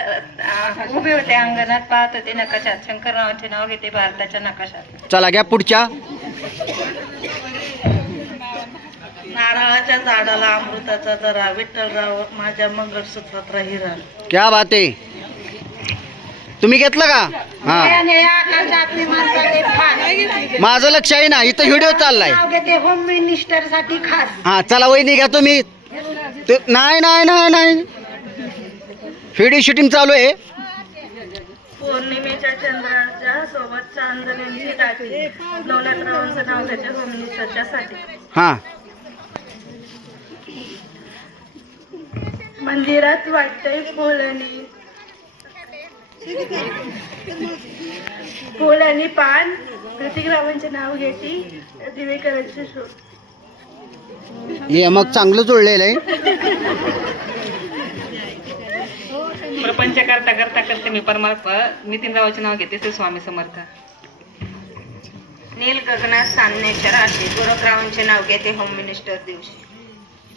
उभे होते अंगणात पाहत होते नकाशात. शंकररावांचे नाव घेते भारताच्या नकाशात. चला घ्या पुढच्या. नारळाच्या झाडाला अमृताचा जरा विठ्ठलराव माझ्या मंगळसूत्रात राहिरा क्या बात आहे. तुम्ही घेतलं का? हा. माझं लक्ष आहे ना इथं व्हिडिओ चाललाय. नाव घेते होम मिनिस्टरसाठी खास. हा चला वहिनी घ्या तुम्ही. ते- नाही नाही नाही नाही. व्हिडिओ शूटिंग चालू आहे. पौर्णिमेच्या चंद्राच्या सोबत चांदण्यांची दाटी नवनाथरावांचं नाव घेते होम मिनिस्टरच्या साठी हा. मंदिरात वाटतंय फुलणी. फुल आणि पान. प्रतिग्रामांचे नाव घेते दिवेकरांचे शोध. हे मग चांगलं जुळलेलं आहे. प्रपंच करता करता करते मी परमार्थ नितीन रावाचे नाव घेते ते स्वामी समर्थ. नील गगनात सामनेच्या राशी गोरखरावांचे नाव घेते होम मिनिस्टर दिवशी.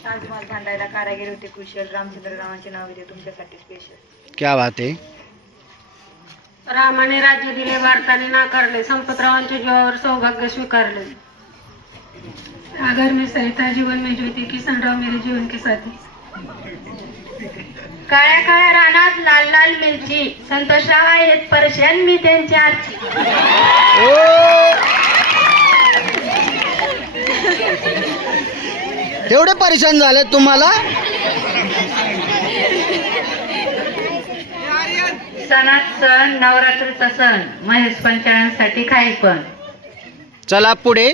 ताजमहाल भांडायला कारागीर होते कुशल रामचंद्र रावांचे नाव घेते तुमच्यासाठी स्पेशल क्या बात आहे. रामाने राज्य दिले भारताने नाकारले संपतरावांच्या जीवावर सौभाग्य स्वीकारले. अगर मी सहिता जीवन में ज्योती किसनराव मेरे जीवन के साथी. काळ्या काळ्या रानात लाल लाल मिरची. संतोषराव आहेत परशन मी त्यांची आरची तेवढे परेशान झाले तुम्हाला? सणात सण नवरात्रीचा सण. महेश पंचाळ्यांसाठी खाई पण. चला पुढे.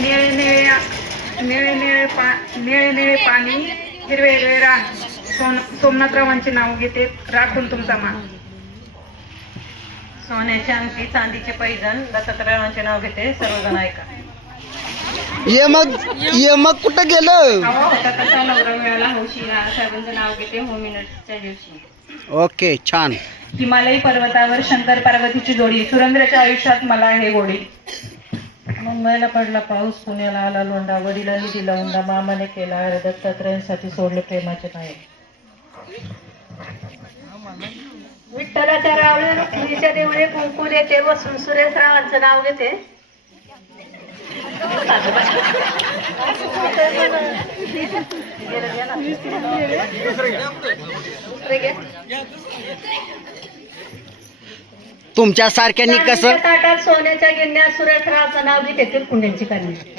निळे निळे निळे निळे पा निळे निळे पाणी हिरवे हिरवे रान. सोन सोमनाथरावांचे नाव घेते. राखून तुमचा मान. सोन्याची अंगठी चांदीचे पैजण दत्तात्रयावांचे नाव घेते. सर्वजण ऐका. ये मग ये मग कुठं गेलं? हवा होता कसा नवरा मिळाला हौशी नाव घेते दिवशी. ओके छान. हिमालयी पर्वतावर शंकर पार्वतीची जोडी सुरेंद्रच्या आयुष्यात मला आहे गोडी. मुंबईला पडला पाऊस पुण्याला आला लोंडा वडिलांनी दिला हुंडा मामाने केला अरे दत्तात्रयांसाठी सोडले प्रेमाचे नाही विठ्ठलाच्या रावळे रुक्मिणीच्या देवळे कुंकू देते बसून सुरेश रावांचं नाव घेते. तुमच्या सारख्यांनी कसं ताटात सोन्याच्या गिन्या सुरेशरावचं नाव घेते कुंड्यांची कन्या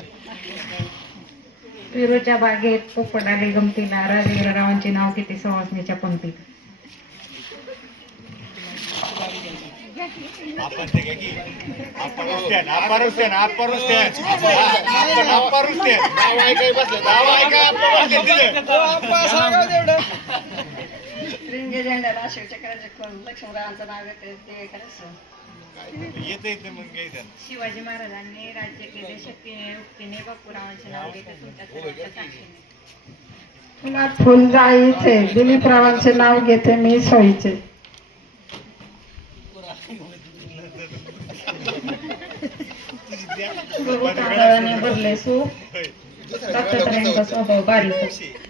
पिरूच्या बागेत पोपडाले गमतीला राजेंद्ररावांचे नाव घेते सवासणीच्या पंक्तीत शिवाजी महाराजांनी राज्य केले शक्तीने बापूरावांचे नाव घेते तुमच्या सर्वांच्या साक्षीने. फुलात फुल जायचे दिलीप रावांचे नाव घेते मी सोयीचे. भरले सूप. दत्तात्रयांचा स्वभाव बारीक.